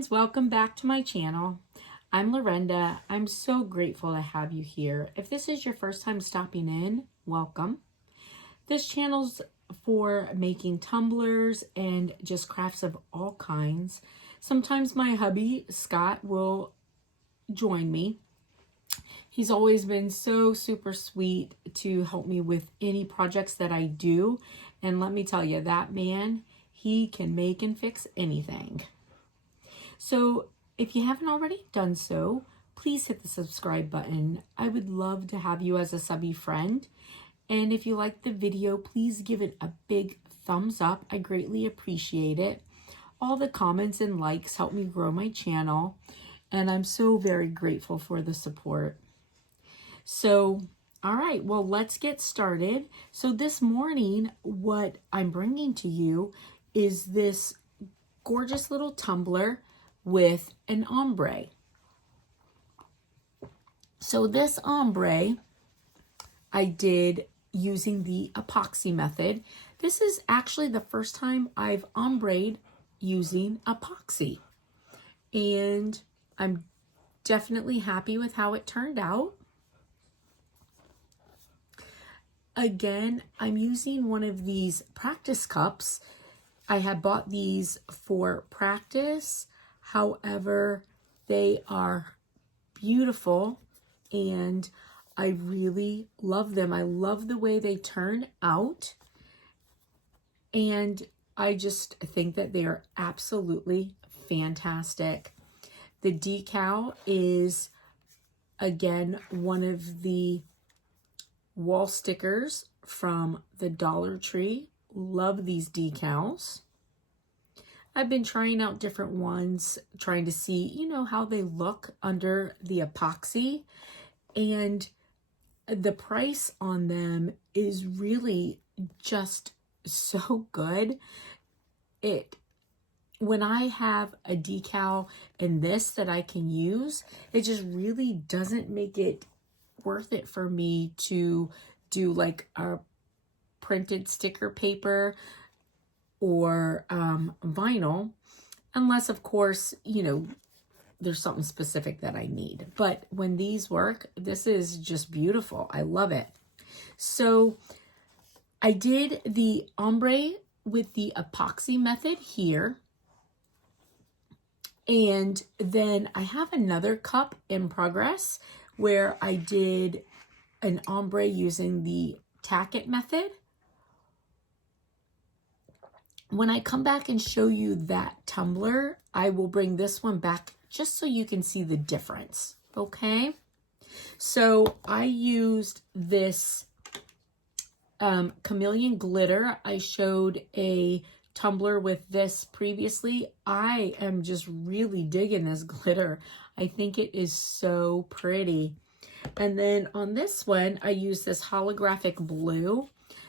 friends, welcome back to my channel. I'm Lorenda. I'm so grateful to have you here. If this is your first time stopping in, welcome. This channel's for making tumblers and just crafts of all kinds. Sometimes my hubby, Scott, will join me. He's always been so super sweet to help me with any projects that I do. And let me tell you, that man, he can make and fix anything. So if you haven't already done so, please hit the subscribe button. I would love to have you as a subby friend. And if you like the video, please give it a big thumbs up. I greatly appreciate it. All the comments and likes help me grow my channel. And I'm so very grateful for the support. So, all right, well, let's get started. So this morning, what I'm bringing to you is this gorgeous little tumbler with an ombre. So this ombre I did using the epoxy method. This is actually the first time I've ombreed using epoxy. And I'm definitely happy with how it turned out. Again, I'm using one of these practice cups. I had bought these for practice. However, they are beautiful and I really love them. I love the way they turn out. And I just think that they are absolutely fantastic. The decal is, again, one of the wall stickers from the Dollar Tree. Love these decals. I've been trying out different ones, trying to see, how they look under the epoxy. And the price on them is really just so good. When I have a decal in this that I can use, it just really doesn't make it worth it for me to do like a printed sticker paper or vinyl, unless of course, there's something specific that I need. But when these work, this is just beautiful. I love it. So I did the ombre with the epoxy method here. And then I have another cup in progress where I did an ombre using the tack it method. When I come back and show you that tumbler, I will bring this one back just so you can see the difference, okay? So I used this chameleon glitter. I showed a tumbler with this previously. I am just really digging this glitter. I think it is so pretty. And then on this one, I used this holographic blue.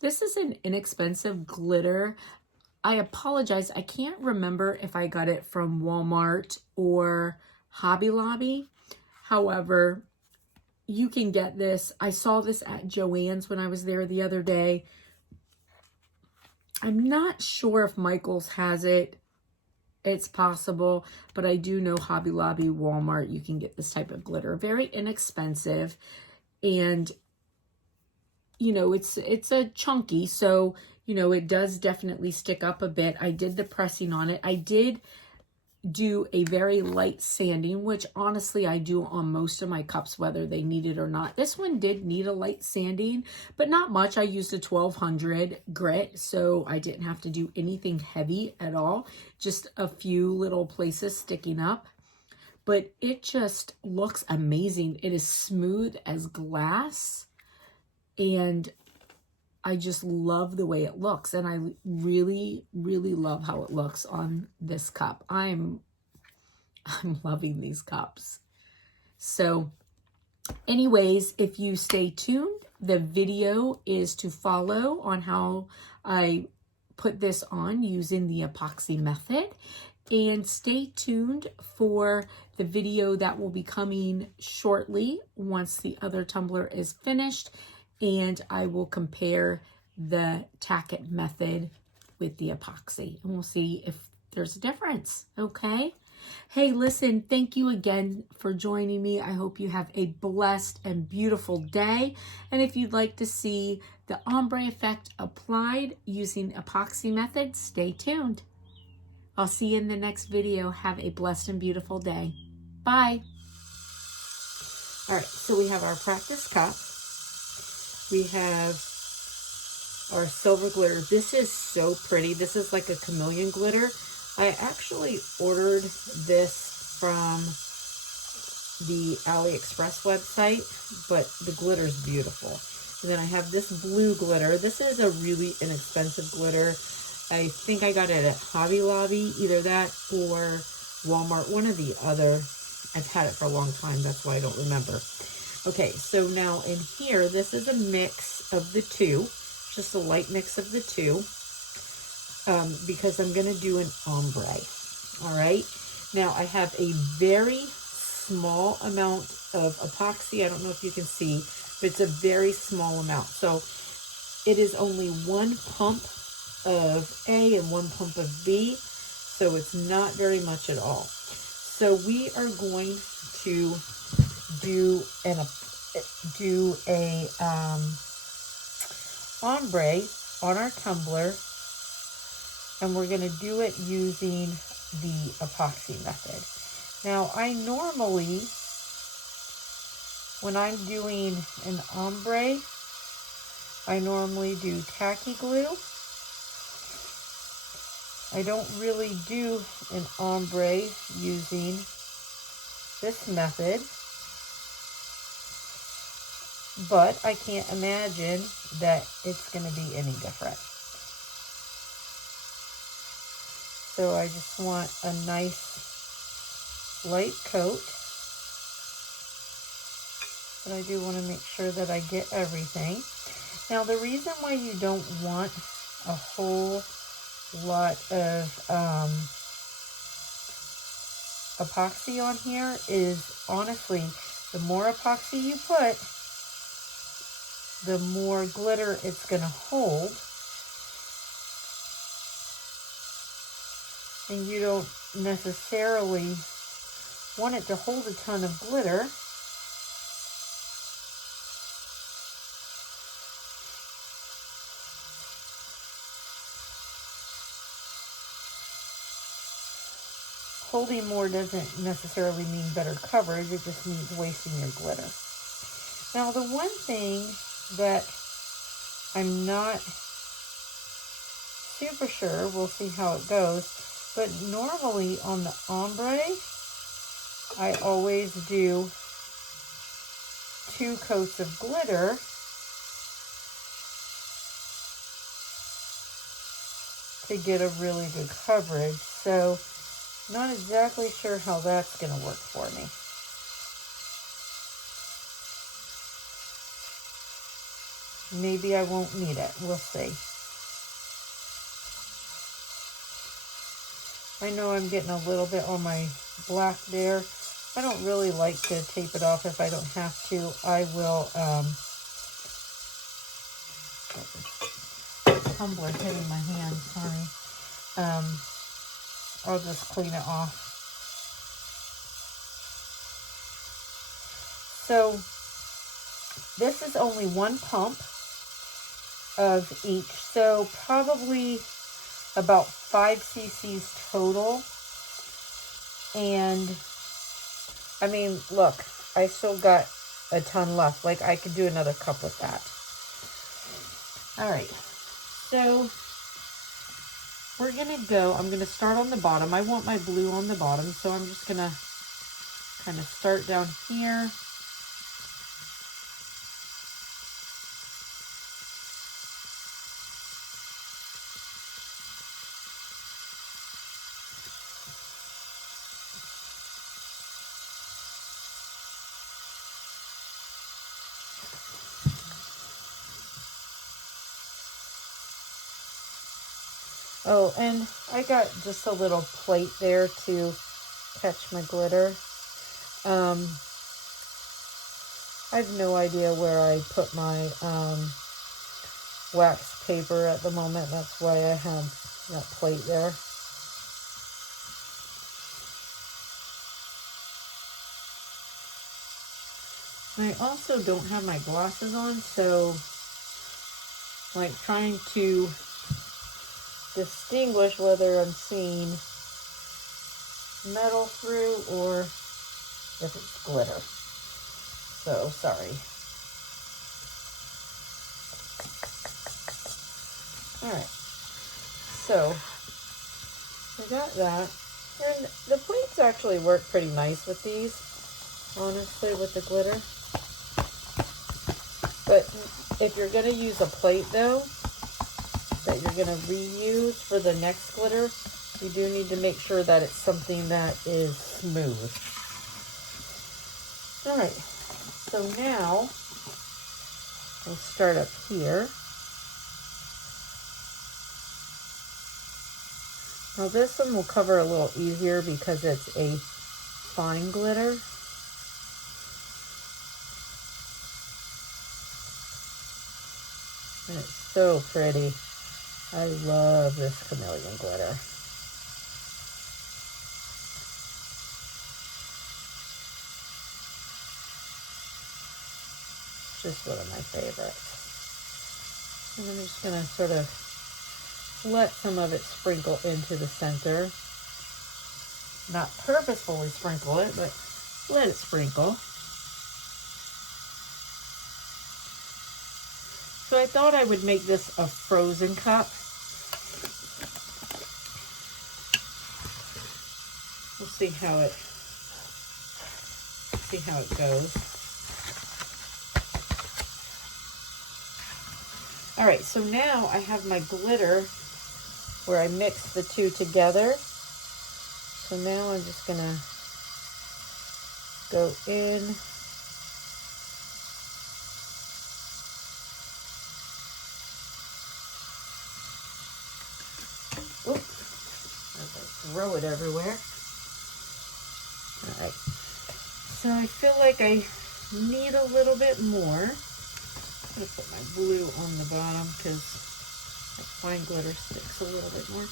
This is an inexpensive glitter. I apologize. I can't remember if I got it from Walmart or Hobby Lobby. However, you can get this. I saw this at Joann's when I was there the other day. I'm not sure if Michael's has it. It's possible, but I do know Hobby Lobby, Walmart, you can get this type of glitter. Very inexpensive. And, it's a chunky, so it does definitely stick up a bit. I did the pressing on it. I did do a very light sanding, which honestly I do on most of my cups, whether they need it or not. This one did need a light sanding, but not much. I used a 1200 grit, so I didn't have to do anything heavy at all. Just a few little places sticking up. But it just looks amazing. It is smooth as glass. And I just love the way it looks. And I really, really love how it looks on this cup. I'm loving these cups. So anyways, if you stay tuned, the video is to follow on how I put this on using the epoxy method. And stay tuned for the video that will be coming shortly once the other tumbler is finished. And I will compare the tack it method with the epoxy. And we'll see if there's a difference, okay? Hey, listen, thank you again for joining me. I hope you have a blessed and beautiful day. And if you'd like to see the ombre effect applied using epoxy method, stay tuned. I'll see you in the next video. Have a blessed and beautiful day. Bye. All right, so we have our practice cup. We have our silver glitter. This is so pretty. This is like a chameleon glitter. I actually ordered this from the AliExpress website, but the glitter is beautiful. And then I have this blue glitter. This is a really inexpensive glitter. I think I got it at Hobby Lobby, either that or Walmart, one or the other. I've had it for a long time, that's why I don't remember. Okay, so now in here, this is a mix of the two, just a light mix of the two. Because I'm going to do an ombre. All right. Now I have a very small amount of epoxy. I don't know if you can see, but it's a very small amount. So it is only one pump of A and one pump of B. So it's not very much at all. So we are going to do a ombre on our tumbler. And we're going to do it using the epoxy method. Now, I normally, when I'm doing an ombre, I normally do tacky glue. I don't really do an ombre using this method, but I can't imagine that it's going to be any different. So I just want a nice light coat. But I do want to make sure that I get everything. Now the reason why you don't want a whole lot of epoxy on here is, honestly, the more epoxy you put, the more glitter it's going to hold. And you don't necessarily want it to hold a ton of glitter. Holding more doesn't necessarily mean better coverage, it just means wasting your glitter. Now the one thing that I'm not super sure, we'll see how it goes, but normally on the ombre, I always do 2 coats of glitter to get a really good coverage. So, not exactly sure how that's going to work for me. Maybe I won't need it. We'll see. I know I'm getting a little bit on my black there. I don't really like to tape it off if I don't have to. I will, tumbler hitting my hand, sorry. I'll just clean it off. So, this is only 1 pump of each, so probably about 5 cc's total. And I mean, look, I still got a ton left. Like, I could do another cup with that. All right, so we're gonna go, I'm gonna start on the bottom. I want my blue on the bottom, so I'm just gonna kind of start down here. Oh, and I got just a little plate there to catch my glitter. I have no idea where I put my wax paper at the moment. That's why I have that plate there. I also don't have my glasses on, so like trying to distinguish whether I'm seeing metal through or if it's glitter. So sorry. All right, so I got that, and the plates actually work pretty nice with these, honestly, with the glitter. But if you're going to use a plate though that you're going to reuse for the next glitter, you do need to make sure that it's something that is smooth. All right, so now we'll start up here. Now this one will cover a little easier because it's a fine glitter. And it's so pretty. I love this chameleon glitter. It's just one of my favorites. And I'm just going to sort of let some of it sprinkle into the center. Not purposefully sprinkle it, but let it sprinkle. So I thought I would make this a frozen cup. We'll see how it goes. All right, so now I have my glitter where I mix the two together. So now I'm just gonna go in. Oops, as I throw it everywhere. All right, so I feel like I need a little bit more. I'm gonna put my blue on the bottom because that fine glitter sticks a little bit more.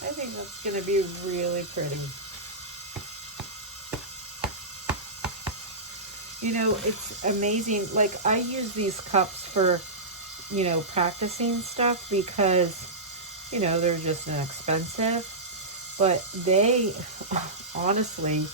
I think that's going to be really pretty. You know, it's amazing. Like, I use these cups for, you know, practicing stuff because, you know, they're just inexpensive. But they, honestly,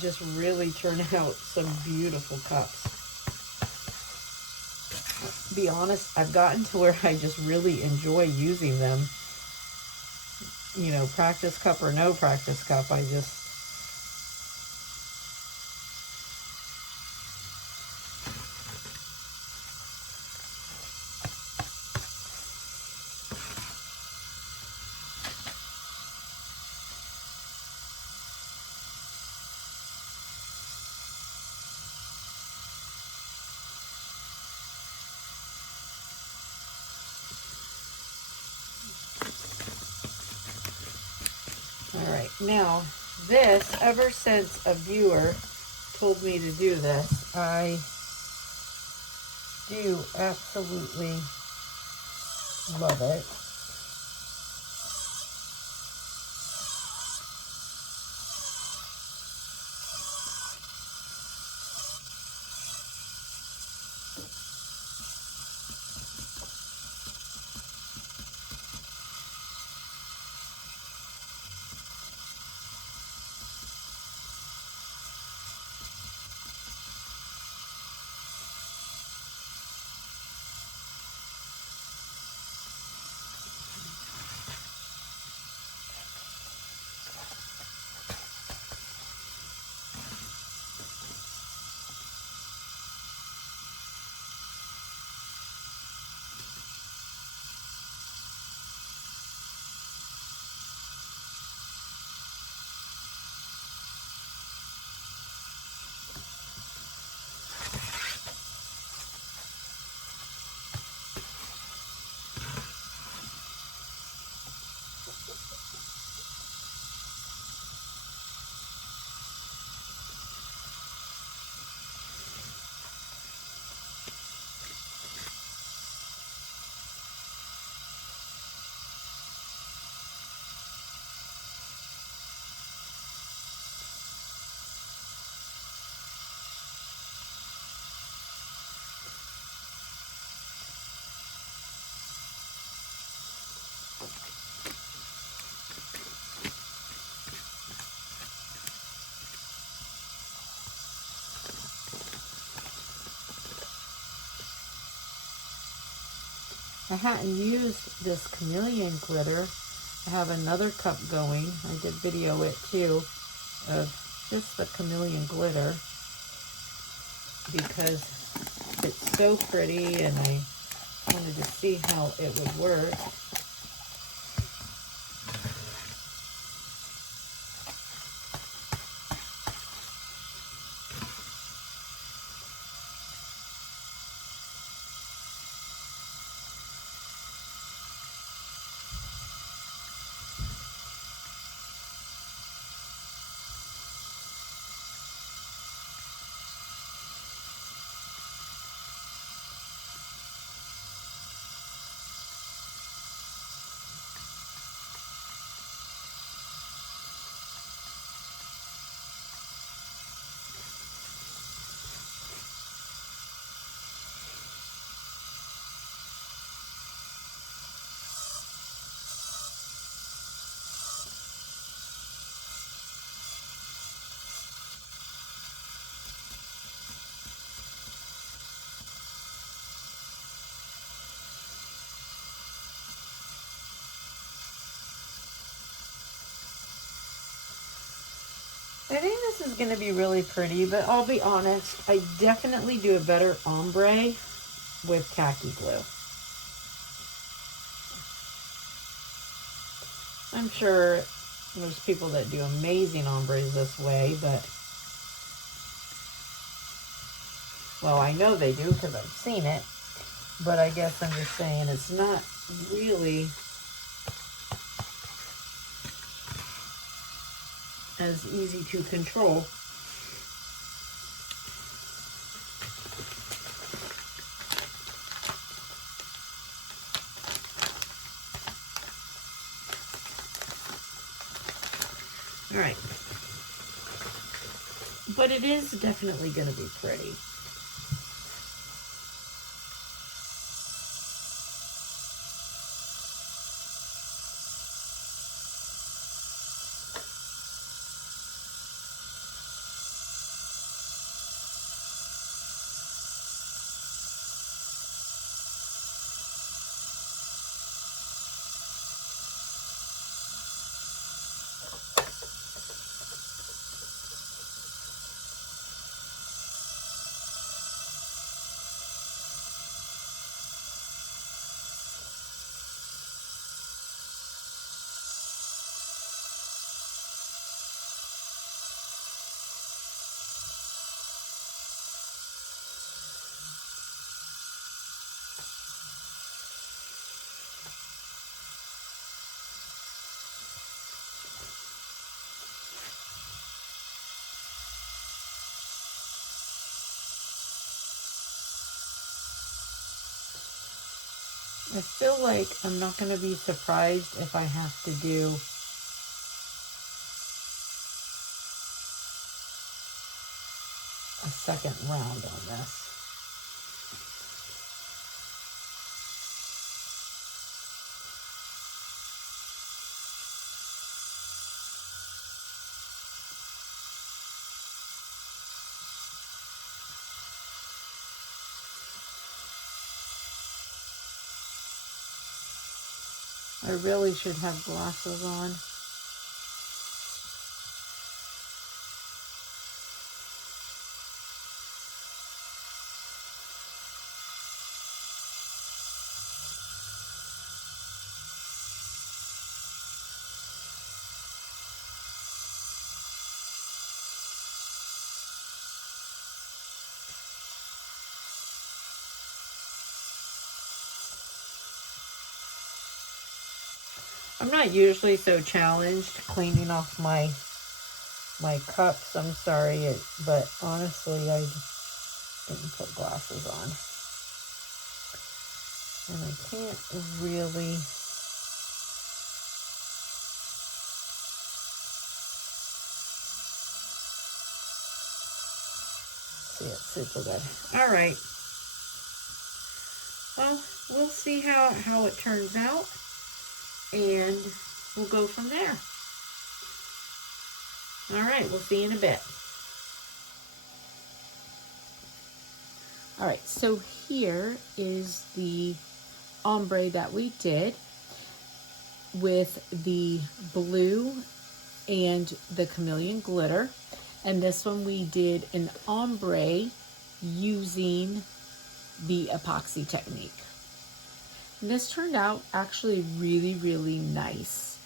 just really turn out some beautiful cups. To be honest, I've gotten to where I just really enjoy using them. You know, practice cup or no practice cup, I just... All right, now this, ever since a viewer told me to do this, I do absolutely love it. I hadn't used this chameleon glitter. I have another cup going. I did video it too of just the chameleon glitter because it's so pretty and I wanted to see how it would work. I think this is going to be really pretty, but I'll be honest, I definitely do a better ombre with khaki glue. I'm sure there's people that do amazing ombres this way, but, well, I know they do because I've seen it, but I guess I'm just saying it's not really as easy to control. All right, but it is definitely going to be pretty. I feel like I'm not going to be surprised if I have to do a second round on this. I really should have glasses on. I'm not usually so challenged cleaning off my cups. I'm sorry, but honestly, I just didn't put glasses on. And I can't really see it super good. All right. Well, we'll see how it turns out, and we'll go from there. All right, we'll see you in a bit. All right, so here is the ombre that we did with the blue and the chameleon glitter. And this one we did an ombre using the epoxy technique. And this turned out actually really, really nice.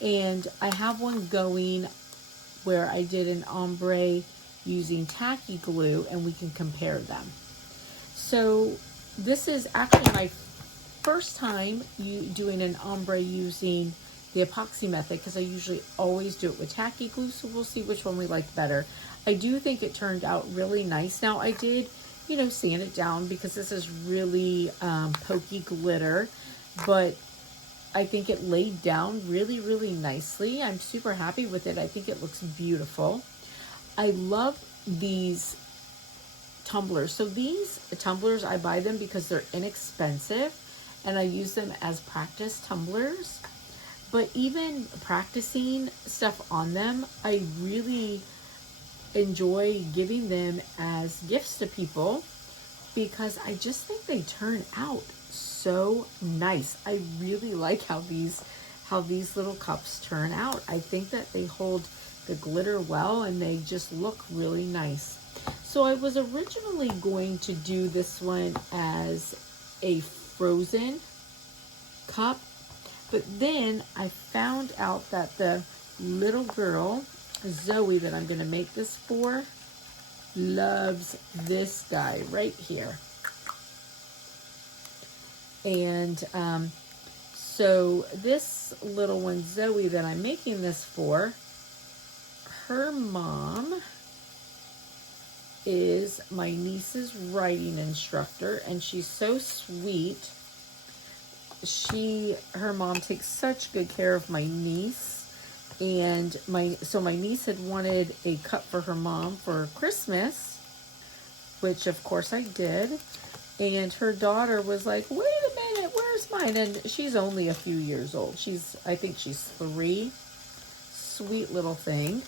And I have one going where I did an ombre using tacky glue, and we can compare them. So this is actually my first time doing an ombre using the epoxy method, because I usually always do it with tacky glue, so we'll see which one we like better. I do think it turned out really nice. Now I did, you know, sand it down because this is really pokey glitter, but I think it laid down really, really nicely. I'm super happy with it. I think it looks beautiful. I love these tumblers. So these tumblers, I buy them because they're inexpensive and I use them as practice tumblers. But even practicing stuff on them, I really enjoy giving them as gifts to people because I just think they turn out so nice. I really like how these little cups turn out. I think that they hold the glitter well and they just look really nice. So I was originally going to do this one as a frozen cup, but then I found out that the little girl, Zoe, that I'm going to make this for, loves this guy right here. And so this little one, Zoe, that I'm making this for, her mom is my niece's writing instructor, and she's so sweet. Her mom takes such good care of my niece, and my niece had wanted a cup for her mom for Christmas, which of course I did. And her daughter was like, wait a minute, where's mine? And she's only a few years old. I think she's 3. Sweet little thing.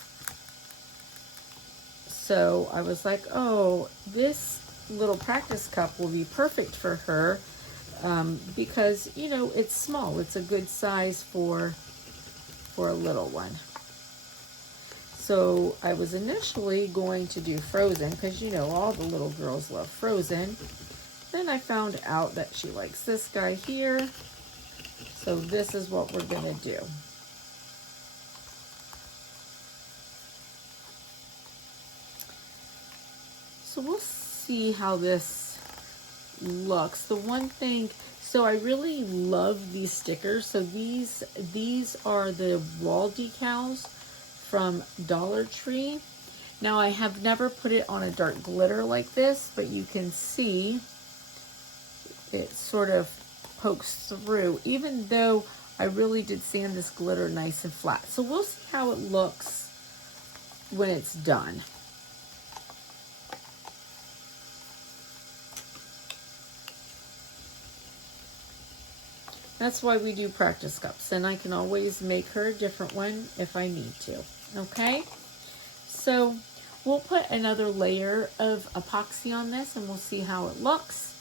So I was like, oh, this little practice cup will be perfect for her because, you know, it's small. It's a good size for a little one. So I was initially going to do Frozen because, you know, all the little girls love Frozen. Then I found out that she likes this guy here. So this is what we're going to do. So we'll see how this looks. The one thing, so I really love these stickers. So these are the wall decals from Dollar Tree. Now I have never put it on a dark glitter like this, but you can see it sort of pokes through, even though I really did sand this glitter nice and flat. So we'll see how it looks when it's done. That's why we do practice cups, and I can always make her a different one if I need to. Okay, so we'll put another layer of epoxy on this and we'll see how it looks.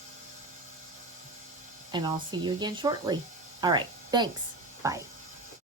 And I'll see you again shortly. All right, thanks. Bye.